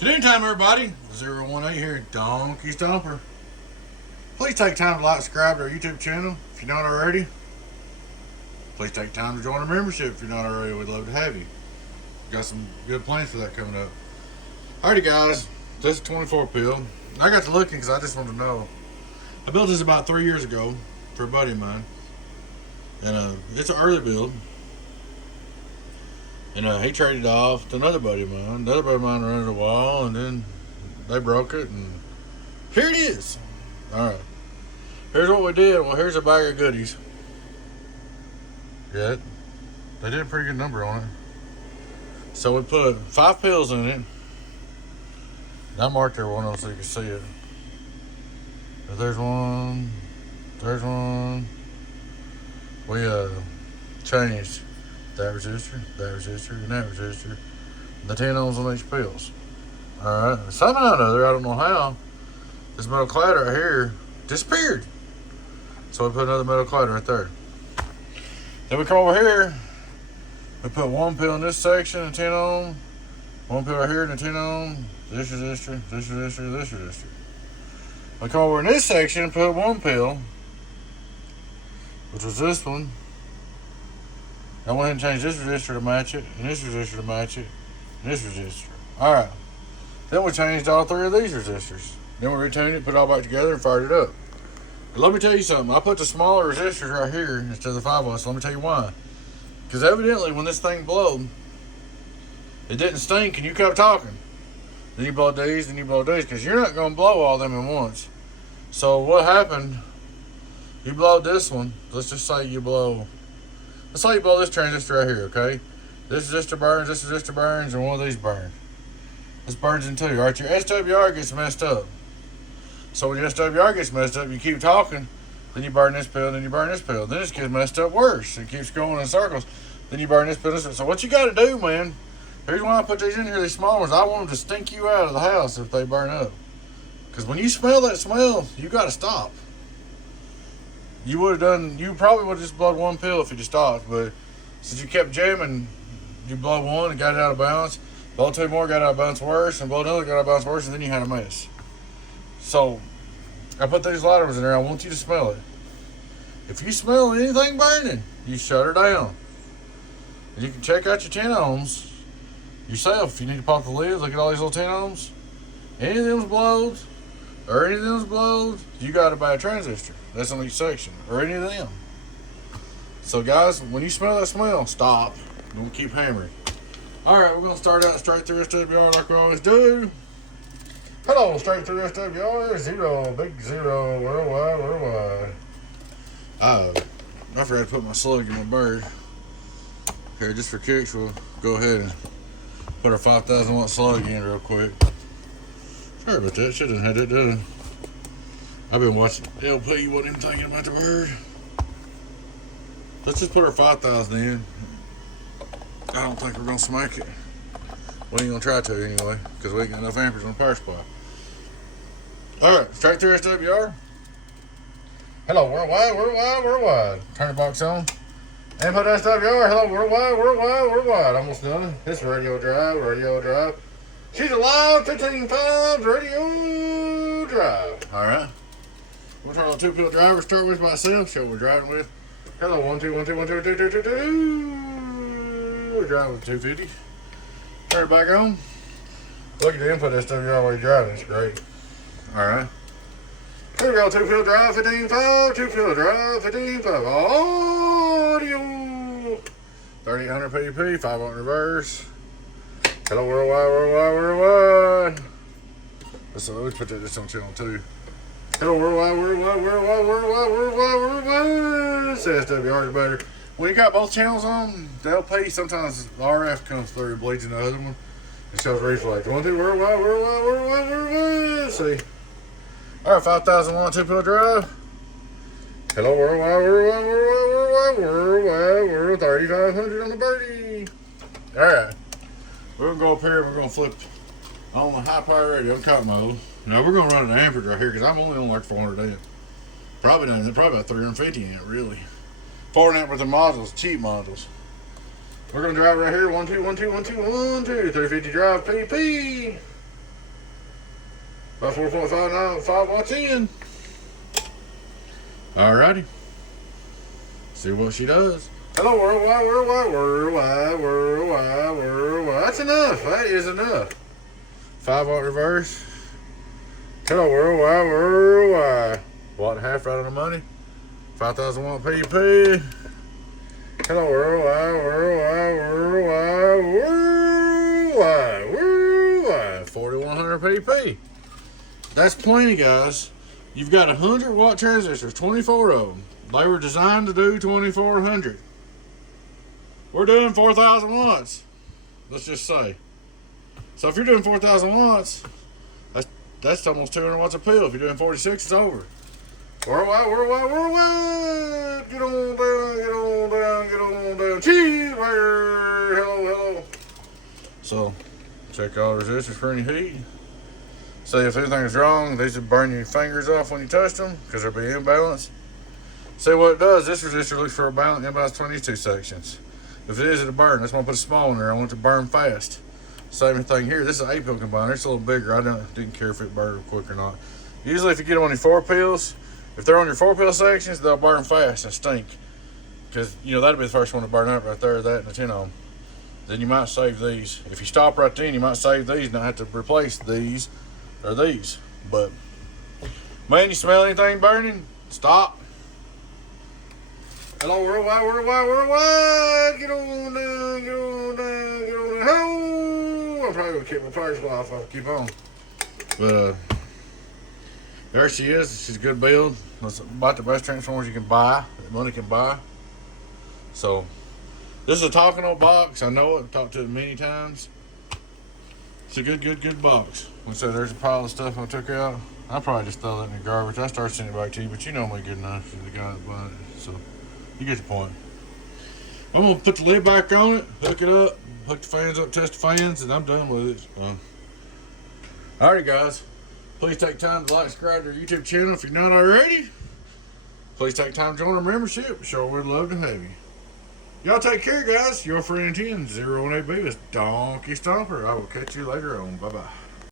Good time, everybody. 018 here at Donkey Stomper. Please take time to like, subscribe to our YouTube channel if you're not already. Please take time to join our membership if you're not already. We'd love to have you. Got some good plans for that coming up. Alrighty, guys. This is 24 pill. I got to looking because I just wanted to know. I built this about 3 years ago for a buddy of mine. And it's an early build. And he traded it off to another buddy of mine. The other buddy of mine ran it a while, and then they broke it, and here it is. Alright. Here's what we did. Well, here's a bag of goodies. Yeah, they did a pretty good number on it. So we put 5 pills in it. And I marked every one of them so you can see it. But there's one. There's one. We changed that resistor, and that resistor. The 10 ohms on each pills. Alright. Somehow or another, I don't know how, this metal clad right here disappeared. So we put another metal clad right there. Then we come over here. We put 1 pill in this section, a 10 ohm. 1 pill right here and a 10 ohm. This resistor, this resistor, this resistor. We come over in this section and put 1 pill, which was this one. I went ahead and changed this resistor to match it, and this resistor to match it, and this resistor. Alright. Then we changed all 3 of these resistors. Then we retuned it, put it all back together, and fired it up. But let me tell you something. I put the smaller resistors right here instead of the 5 volts. Let me tell you why. Because evidently when this thing blowed, it didn't stink and you kept talking. Then you blow these, then you blow these, because you're not going to blow all them at once. So what happened, you blow this one. Let's just say you blow, let's say you blow this transistor right here, okay? This resistor burns, and one of these burns. This burns in 2. All right, your SWR gets messed up. So when your SWR gets messed up, you keep talking, then you burn this pill, then you burn this pill. Then it gets messed up worse. It keeps going in circles. Then you burn this pill, this pill. So what you got to do, man, here's why I put these in here, these small ones. I want them to stink you out of the house if they burn up. Because when you smell that smell, you got to stop. You probably would have just blown 1 pill if you just stopped. But since you kept jamming, you blow 1 and got it out of balance. Blow 2 more, got out of balance worse. And blow another, got out of balance worse. And then you had a mess. So I put these lighters in there. I want you to smell it. If you smell anything burning, you shut her down. And you can check out your 10 ohms yourself. If you need to pop the lid, look at all these little 10 ohms. Any of them's blows, or any of them's blows, you got a bad transistor. That's on each section, or any of them. So guys, when you smell that smell, stop. Don't keep hammering. Alright, we're going to start out straight through SWR like we always do. Hello, straight through SWR, 0, big 0, worldwide. I forgot to put my slug in my bird. Here, just for kicks, we'll go ahead and put our 5,000 watt slug in real quick. Sorry about that, should have had it done. I've been watching LP, wasn't even thinking about the bird. Let's just put our 5,000 in. I don't think we're going to smack it. We ain't going to try to anyway, because we ain't got enough amperes on the power supply. Alright, straight through SWR. Hello, worldwide. Turn the box on. And put SWR. Hello, worldwide. Almost done. This is radio drive. She's alive, 15.5 radio drive. Alright. We'll turn on 2 pill driver, start with by itself, show what we're driving with. Hello, 1, 2, 1, 2, 1, 2, 2, 2, 2, 2. We're driving with 250. Turn it back on. Look at the input SWR while you're driving, it's great. Alright. Here we go, 2 pill drive, 15.5, 2 pill drive, 15.5. Audio. 3800 pp, 5 on reverse. Hello, worldwide. Let's put this on channel 2. Hello, worldwide. Says SWR is better. When you got both channels on, the LP, sometimes the RF comes through, bleeds in the other one. It shows reflex. 1, 2, worldwide. See. Alright, 5,000 watt 2 pill drive. Hello, worldwide. 3,500 on the birdie. Alright. We're going to go up here and we're going to flip on the high power radio in cut mode. Now we're going to run an amperage right here because I'm only on like 400 amp. Probably about 350 amp, really. 4 amp with the modules, cheap modules. We're going to drive right here. 1, 2, 1, 2, 1, 2, 1, 2. 350 drive PP. About 4.59, 5 watts in. Alrighty. See what she does. Hello, worldwide, worldwide, worldwide, worldwide, worldwide. That's enough. That is enough. 5 watt reverse. Hello, worldwide, worldwide. Watt and a half right on the money. 5,000 watt PP. Hello, worldwide, worldwide, worldwide, worldwide, worldwide. 4,100 PP. That's plenty, guys. You've got 100 watt transistors, 24 of them. They were designed to do 2400. We're doing 4,000 watts. Let's just say. So if you're doing 4,000 watts, that's almost 200 watts a pill. If you're doing 46, it's over. Worldwide, worldwide, worldwide. Get on down, get on down, get on down. Cheeseburger. Hello, hello. So, check all the resistors for any heat. See if anything's wrong. These will burn your fingers off when you touch them because they'll be imbalanced. See what it does. This resistor looks for a balance imbalance between these two sections. If it is, it'll burn. That's why I put a small in there. I want it to burn fast. Same thing here. This is an 8-pill combiner. It's a little bigger. I didn't care if it burned quick or not. Usually if you get them on your 4 pills, if they're on your 4-pill sections, they'll burn fast and stink. Because, you know, that'll be the first one to burn out right there, that and the 10 ohm. Then you might save these. If you stop right then, you might save these and not have to replace these or these. But, man, you smell anything burning? Stop. Hello, worldwide, worldwide, worldwide. Get on down, get on down, get on down. Oh, I'm probably going to keep my power supply off. I'll keep on. But, there she is. She's a good build. That's about the best transformers you can buy, that money can buy. So, this is a talking old box. I know it. I've talked to it many times. It's a good box. Like I said, there's a pile of stuff I took out. I'll probably just throw that in the garbage. I start sending it back to you, but you know me good enough. You're the guy that bought it. So, you get the point. I'm going to put the lid back on it, hook it up, hook the fans up, test the fans, and I'm done with it. Alright, guys. Please take time to like and subscribe to our YouTube channel if you're not already. Please take time to join our membership. Sure would love to have you. Y'all take care, guys. Your friend 10, 018B is Donkey Stomper. I will catch you later on. Bye-bye.